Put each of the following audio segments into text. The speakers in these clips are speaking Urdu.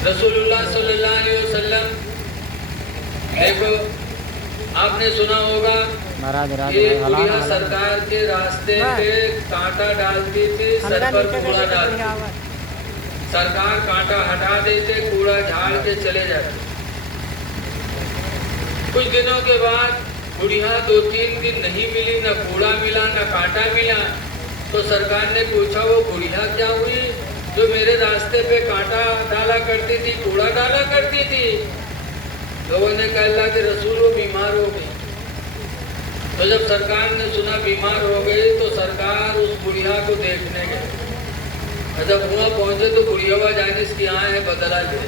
رسول اللہ صلی اللہ علیہ وسلم، دیکھو آپ نے سنا ہوگا کہ بڑھیا سرکار کے راستے پہ کانٹا ڈالتی تھی، سر پر کوڑا ڈالتی تھی، سرکار کانٹا ہٹا دیتے، کوڑا جھاڑ کے چلے جاتے۔ کچھ دنوں کے بعد بڑھیا 2-3 دن نہیں ملی، نہ کوڑا ملا نہ کانٹا ملا، تو سرکار نے پوچھا وہ بڑھیا کیا ہوئی جو میرے راستے پہ کانٹا ڈالا کرتی تھی، کوڑا ڈالا کرتی تھی؟ لوگوں نے کہا اللہ کے رسول وہ بیمار ہو گئی۔ تو جب سرکار نے سنا بیمار ہو گئی تو سرکار اس بڑھیا کو دیکھنے گئے۔ جب وہاں پہنچے تو بڑھیا جانس کی آنکھ بدلا لے،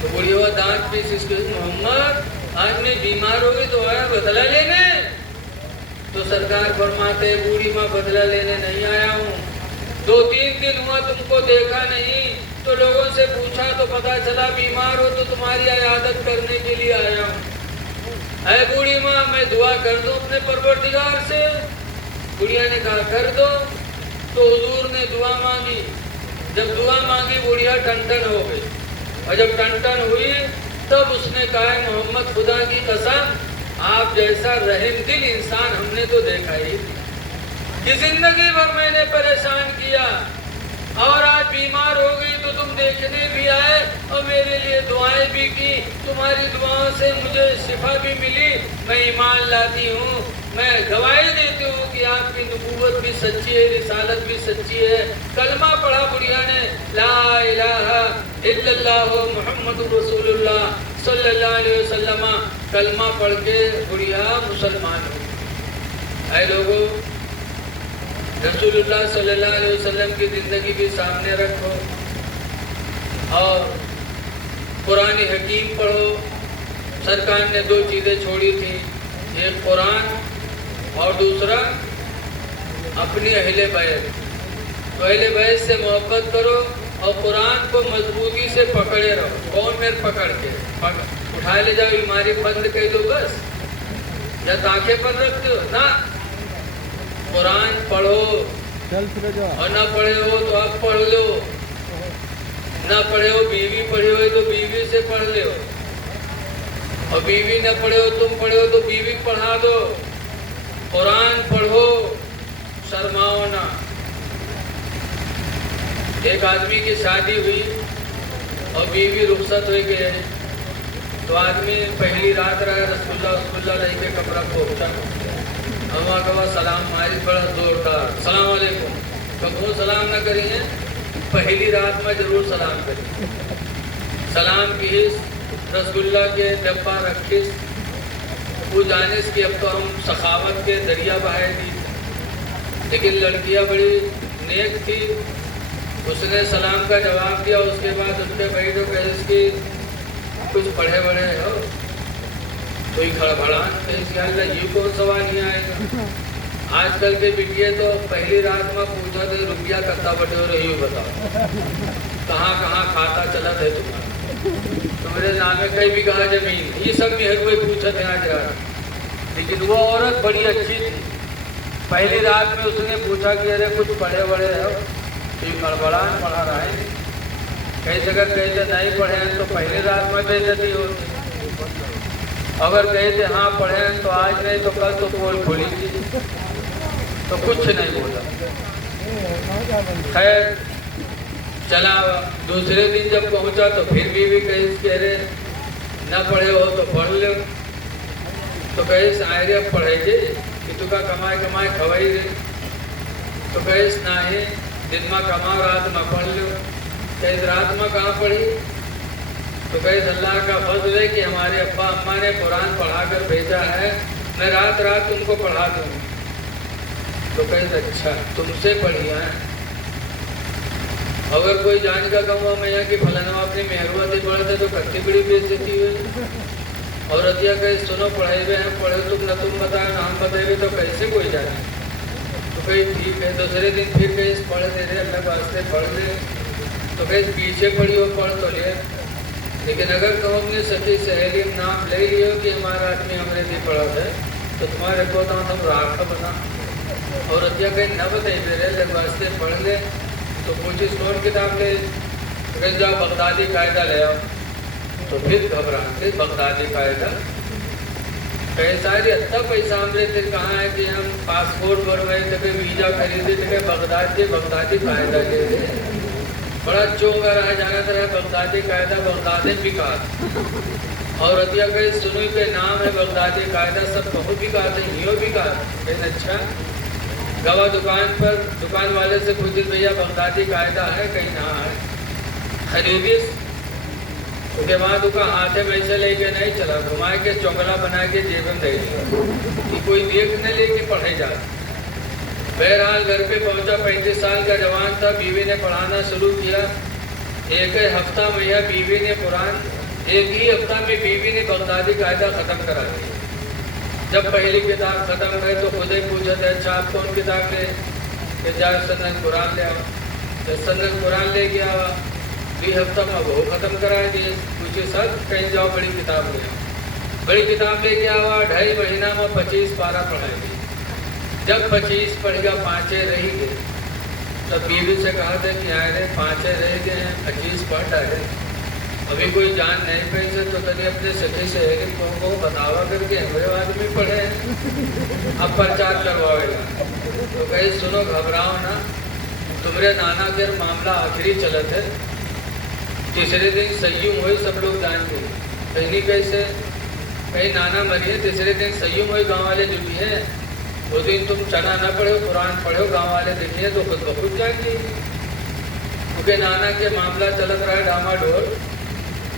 تو بڑھیا دانت پیس اس کے محمد آج میں بیمار ہو گئی تو آیا بدلا لینے؟ تو سرکار فرماتے بوڑھی ماں بدلا لینے نہیں آیا ہوں، 2-3 دن ہوا تم کو دیکھا نہیں، تو لوگوں سے پوچھا تو پتا چلا بیمار ہو تو تمہاری عیادت کرنے کے لیے آیا ہوں۔ اے بوڑھی ماں میں دعا کر دوں اپنے پروردگار سے؟ بڑھیا نے کہا کر دو۔ تو حضور نے دعا مانگی، جب دعا مانگی بڑھیا ٹنٹن ہو گئی، اور جب ٹنٹن ہوئی تب اس نے کہا محمد خدا کی قسم آپ جیسا رحم دل انسان ہم نے تو دیکھا ہی نہیں، کہ زندگی بھر میں نے پریشان کیا اور آج بیمار ہو گئی تو تم دیکھنے بھی آئے اور میرے لیے دعائیں بھی کی، تمہاری دعاؤں سے مجھے شفا بھی ملی، میں ایمان لاتی ہوں، میں گواہی دیتی ہوں کہ آپ کی نبوت بھی سچی ہے، رسالت بھی سچی ہے۔ کلمہ پڑھا بڑھیا نے، لا الہ الا اللہ محمد رسول اللہ صلی اللہ علیہ وسلم، کلمہ پڑھ کے بڑھیا مسلمان ہو۔ اے لوگوں، رسول اللہ صلی اللہ علیہ وسلم کی زندگی بھی سامنے رکھو اور قرآن حکیم پڑھو۔ سرکار نے 2 چیزیں چھوڑی تھیں، ایک قرآن اور دوسرا اپنی اہل بیت۔ تو اہل بیت سے محبت کرو اور قرآن کو مضبوطی سے پکڑے رہو۔ کون میں پکڑ کے اٹھا لے جاؤ بیماری بند کہہ دو بس، یا تاکہ پر رکھ دو نا، قرآن پڑھو، اور نہ پڑھے ہو تو اب پڑھ لو، نہ پڑھے ہو بیوی پڑھی ہوئی تو بیوی سے پڑھ لو، اور بیوی نہ پڑھے ہو تم پڑھے ہو تو بیوی پڑھا دو۔ قرآن پڑھو، شرماؤ نہ۔ ایک آدمی کی شادی ہوئی اور بیوی رخصت ہوئی گئے، تو آدمی پہلی رات رہا، رسول اللہ لے کے کمرہ پہنچا، ہوا کوا سلام ماری بڑا زوردار، السلام علیکم۔ کبھی سلام نہ کریں گے، پہلی رات میں ضرور سلام کریں۔ سلام کیس، رسگلہ کے ڈبہ رکھیس، وہ جانس کی اب تو ہم سخاوت کے دریا بہائے دی، لیکن لڑکیاں بڑی نیک تھی، اس نے سلام کا جواب دیا، اس کے بعد اس کے بھائی تو کہے اس کی کچھ پڑھے بڑھے ہو، کوئی کھڑبڑان کہے اللہ یہ کون سوال نہیں آئے گا۔ آج کل کے بٹیے تو پہلی رات میں پوچھا تھے روپیہ کتا بٹے ہو رہی ہو، بتاؤ کہاں کہاں کھاتا چلا تھے تمہارا، تمہارے نام میں کئی بیگھہ زمین، یہ سب بھی کوئی پوچھا تھے آج رات۔ لیکن وہ عورت بڑی اچھی تھی، پہلی رات میں اس نے پوچھا کہ ارے کچھ پڑھے بڑے ہو، تو یہ کڑبڑان پڑھا رہا ہے، کئی جگہ کہتے نہیں پڑھے ہیں تو پہلی رات میں بے عزتی ہوتی، اگر کہتے ہاں پڑھے ہیں تو آج نہیں تو کل تو پول کھولی تھی، تو کچھ نہیں بولا۔ خیر چلا، دوسرے دن جب پہنچا تو پھر بھی کہہ رہے نہ پڑھے ہو تو پڑھ لو، تو کہیس آئے اب پڑھے گے کہ تو کا کمائے کمائے کھوائی دے، تو کہیس نہ ہے دن میں کما رات میں پڑھ لو، کہیس رات میں کہاں پڑھی، تو کہیس اللہ کا فضل ہے کہ ہمارے ابا اماں نے قرآن پڑھا کر بھیجا ہے، میں رات رات تم کو پڑھا دوں، تو کہیس اچھا تم سے پڑھیا ہے۔ اگر کوئی جان کا کہوں میں یہاں کی فلانہ اپنی مہروتی پڑھتے تو کتنی بڑی بےعزتی ہوئی، اور اتیا کہیں سنو پڑھائی ہوئے ہیں، پڑھے تم نہ تم بتایا نہ ہم بتائے ہوئے تو کیسے کوئی جانے، تو کہیں ٹھیک ہے، دوسرے دن پھر کہیں پڑھ دے رہے اللہ واسطے پڑھ لے، تو کہیں پیچھے پڑھی ہو پڑھ تو لے، لیکن اگر تم اپنی سچی سہیلی نام لے لیو کہ ہمارا آدمی ہمارے لیے پڑھا ہے تو تمہارے کو تم راکھا بنا، اور اتیا کہیں نہ بتائی دے رہے اللہ واسطے پڑھ لے، تو پوچھیس کون کتاب لے، کہ جاؤ بغدادی قاعدہ لے آؤ. تو پھر گھبراتے بغدادی قاعدہ کئی ساری اتنا پیسہ ہمارے تھے کہاں ہے کہ ہم پاسپورٹ بنوائے تھے ویزا خریدے تھے بغدادی قاعدہ لے رہے. بڑا چونگا رہا جانا تھا بغدادی قاعدہ بغداد بکار اور اتیا کہ سنوئی کے نام ہے بغدادی قاعدہ سب بہت بکار ہے یہ بکار. کہیں اچھا گواہ دکان والے سے پوچھے بھیا بغدادی قاعدہ ہے کہیں نہ ہے خریدیس. اس کے بعد کا ہاتھ میں سے لے کے نہیں چلا گھمائے کے چونگلا بنا کے جیب میں دے دیا کہ کوئی دیکھنے لے کے پڑھے جا. بہرحال گھر پہ پہنچا 35 سال کا جوان تھا. بیوی نے پڑھانا شروع کیا. ایک ہفتہ میں بیوی نے قرآن ایک ہی ہفتہ میں بیوی نے بغدادی قاعدہ ختم کرا دیا. جب پہلی کتاب ختم ہوئے تو خود ہی پوچھا تھا اچھا آپ کون کتاب لے کہ جا سند قرآن لے آؤ. جب سند قرآن لے کے آوا 2 ہفتہ میں وہ ختم کرا دیے. پوچھے سر کہیں جاؤ بڑی کتاب لے آؤ. بڑی کتاب لے کے آوا 2.5 مہینہ میں 25 پارہ پڑھائی گئی. جب 25 پڑھ گیا 5 رہ گئے تب بیوی سے کہا تھا کہ آئے رہے 5 رہ گئے ہیں 25 پڑھ ڈالے. ابھی کوئی جان نہیں پہی سے تو کبھی اپنے سکھی سہیلی کو بتاوا کر کے ہمارے آدمی پڑھے ہیں اب پرچار کرواوے گا. تو کہیں سنو گھبراؤ نا تمہارے نانا کے معاملہ آخری چلت ہے. تیسرے دن سیوم ہوئی سب لوگ جان گے کہیں کیسے کہیں نانا مریے. تیسرے دن سیوم ہوئی گاؤں والے جٹی ہیں. وہ دن تم چنا نہ پڑھو قرآن پڑھو گاؤں والے دیکھیے تو خود بخود جائیں گے کیونکہ نانا کے معاملہ چلت رہا ہے ڈاما ڈول.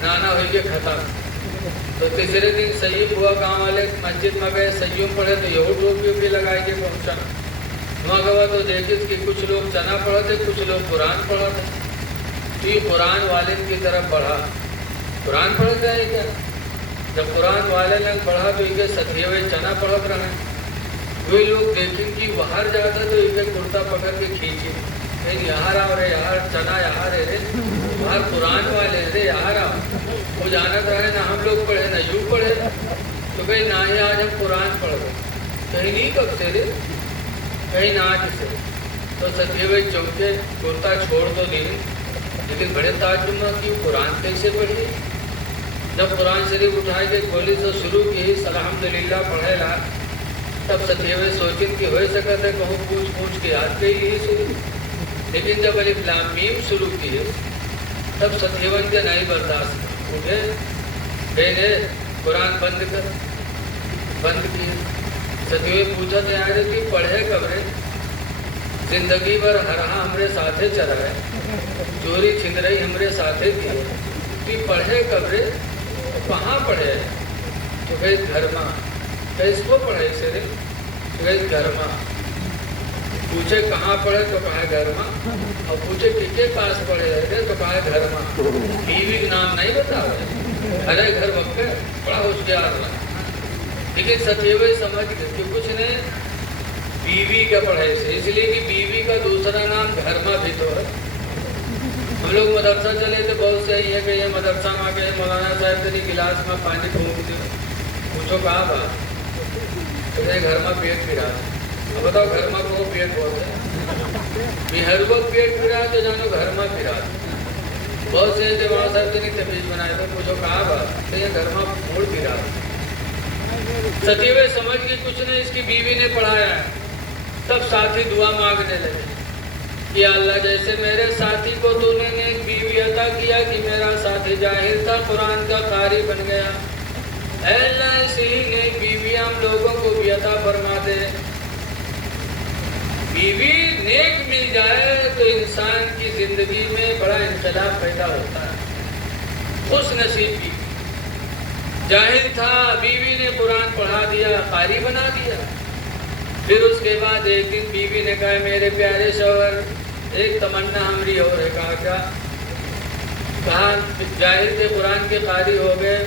نانا ہوئی کے ختم. تو تیسرے دن سیوم ہوا گاؤں والے مسجد میں گئے سیوم پڑھے تو یہ ٹوپی بھی لگائے کے پہنچا. وہاں گوا تو دیکھے کہ کچھ لوگ چنا پڑھتے کچھ لوگ قرآن پڑھتے. تو یہ قرآن والے کی طرف بڑھا. قرآن پڑھتا ہے کیا جب قرآن والے نے پڑھا تو یہ سکھے ہوئے چنا پڑھت رہے. وہی لوگ دیکھیں کہ باہر جاتا تو یہ کرتا پکڑ کے کھینچے کہیں یہاں آؤ رہے یہاں چنا یہاں رہے باہر قرآن والے رہے یہاں آؤ. وہ جانت رہے نہ ہم لوگ پڑھے نہ یوں پڑھے تو کہیں نہ ہی آج ہم قرآن پڑھ رہے کہیں نہیں کب سے رے کہیں نہ آج سے. تو سکھے ہوئے چونکے کرتا چھوڑ تو نہیں لیکن بڑے تعجب کی قرآن کیسے پڑھی. جب قرآن شریف اٹھائے کے کھولی تو شروع کی الحمدللہ پڑھے لا تب سکھے ہوئے سوچن کی ہوئے سکت ہے کہوں پوچھ کے یاد کے لیے شروع. لیکن جب الف لام میم شروع کیے تب ستیون کے نہیں برداشت اٹھے گئے قرآن بند کیے. ستیوے پوچھا تھے آئے کہ پڑھے کبرے زندگی بھر ہرہا ہمارے ساتھے چلا ہے چوری چھندرئی ہمارے ساتھے کی کہ پڑھے کبرے کہاں پڑھے تو گئے گھر ماں کیس کو پڑھے سے گئے گھر ماں. پوچھے کہاں پڑھے تو کہا گھر ماں اور پوچھے کے پاس پڑھے رہتے تو کہا گھر ماں. بیوی کا نام نہیں بتا رہے ارے گھر وقت بڑا ہوشیار رہا. لیکن سچیوے سمجھ گئے کہ کچھ نے بیوی کا پڑھے سے اس لیے کہ بیوی کا دوسرا نام گھر ماں بھی تو ہے. ہم لوگ مدرسہ چلے تو بہت صحیح ہے کہ یہ مدرسہ میں آ گئے مولانا صاحب تیری گلاس میں پانی پھونک دو پوچھو کہا بات گھر میں پیٹ پھرا. اب بتاؤ گھر میں کو پیٹ بولتے ہر وقت پیٹ پھرا تو جانو گھر میں پھرا. بہت سے دیوان صاحب سے نہیں تمیز بنائے تو پوچھو کہا بات تو یہ گھر میں موڑ پھرا. ستیوے سمجھ کے کچھ نے اس کی بیوی نے پڑھایا ہے. تب ساتھی دعا مانگنے لگے کہ اللہ جیسے میرے ساتھی کو تو نے ایک بیوی عطا کیا کہ میرا ساتھی جاہل تھا قرآن کا قاری بن گیا. اے اللہ ایسی ہی نیک بیوی ہم لوگوں کو بھی عطا فرما دے. بیوی نیک مل جائے تو انسان کی زندگی میں بڑا انقلاب پیدا ہوتا ہے. خوش نصیب کی جاہل تھا بیوی نے قرآن پڑھا دیا قاری بنا دیا. پھر اس کے بعد ایک دن بیوی نے کہا میرے پیارے شوہر ایک تمنا ہماری اور ہے. کہا کیا؟ کہا جاہل تھے قرآن کے قاری ہو گئے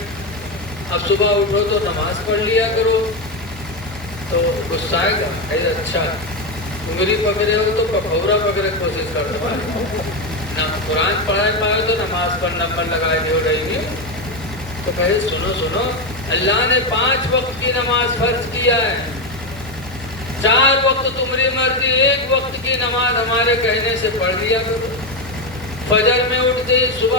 اب صبح اٹھو تو نماز پڑھ لیا کرو. تو غصہ آئے گا اچھا انگلی پکڑے ہو تو پکوڑا پکڑے کوشش کر دو نہ قرآن پڑھائے پائے تو نماز پر نمبر لگائے جو رہی ہے. تو کہے سنو اللہ نے 5 وقت کی نماز فرض کیا ہے. 4 وقت تمہاری مرضی 1 وقت کی نماز ہمارے کہنے سے پڑھ لیا کرو. فجر میں اٹھتے صبح